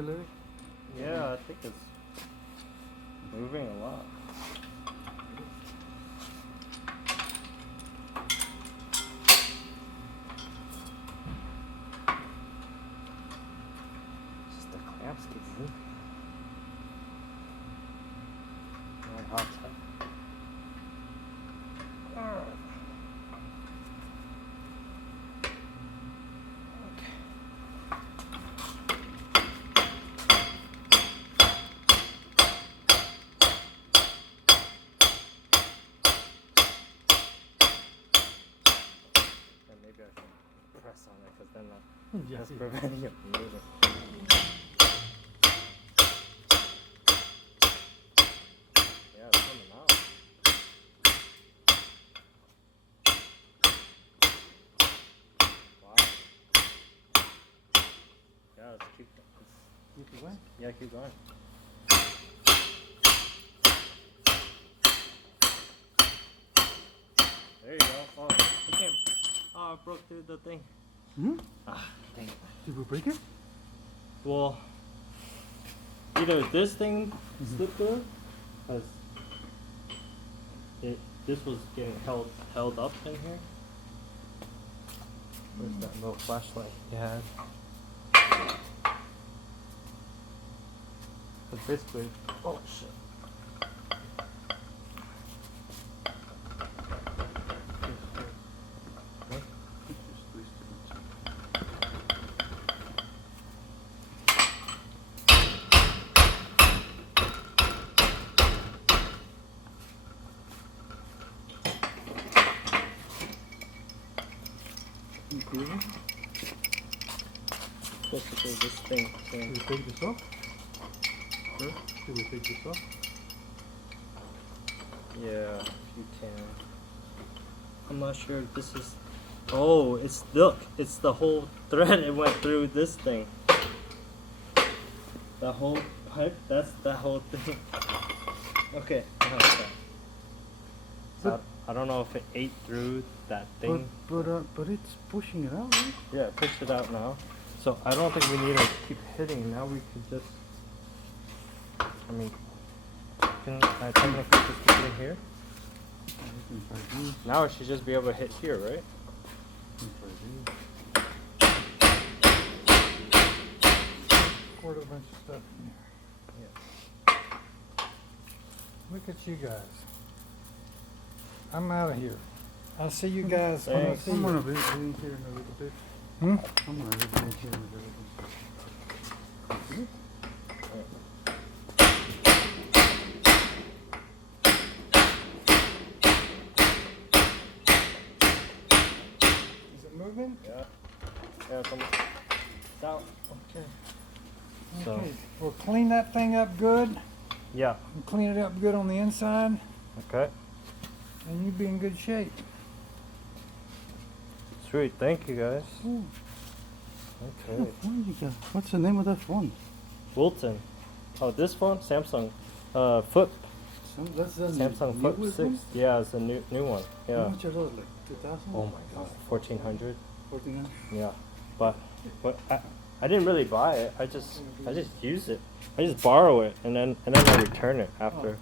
here, Larry? Yeah, I think it's moving a lot. Just the clamps keep moving. Very hot side. Alright. Maybe I should press on it because then that's preventing it from moving. Yeah, it's coming out. Wow. Yeah, let's keep going? Yeah, keep going. There you go. Oh, you can't. Oh, I broke through the thing. Hmm? Ah, dang it. Did we break it? Well, either this thing slipped through, because this was getting held up in here. Where's that little flashlight you had? But basically, oh shit. Basically, this thing. Did we take this off? Hmm? Did we take this off? Yeah, if you can. I'm not sure if this is. Oh, it's the whole thread. It went through this thing. The whole pipe. That's the whole thing. Okay. So I don't know if it ate through that thing. But it's pushing it out, right? Yeah, it pushed it out now. So I don't think we need to keep hitting. Now we could just. I mean, can I technically just put it here? Now it should just be able to hit here, right? Poured a bunch of stuff in here. Yeah. Look at you guys. I'm out of here. I'll see you guys when I see you. I'm gonna be in here in a little bit. Hmm? I'm gonna be in here in a little bit. Is it moving? Yeah. Yeah, it's almost it's out. Okay. So. Okay. We'll clean that thing up good. Yeah. And clean it up good on the inside. Okay. And you'll be in good shape. Sweet. Thank you, guys. Ooh, Okay. what's the name of that phone? Wilton. Oh, this phone? Samsung. Flip. That's the Samsung Flip 6. Yeah, it's a new one. How Yeah. much are those? Like 2,000? Oh my god. 1400. 1,400? Yeah. But I didn't really buy it. I just use it. I just borrow it and then I return it after. Oh, okay.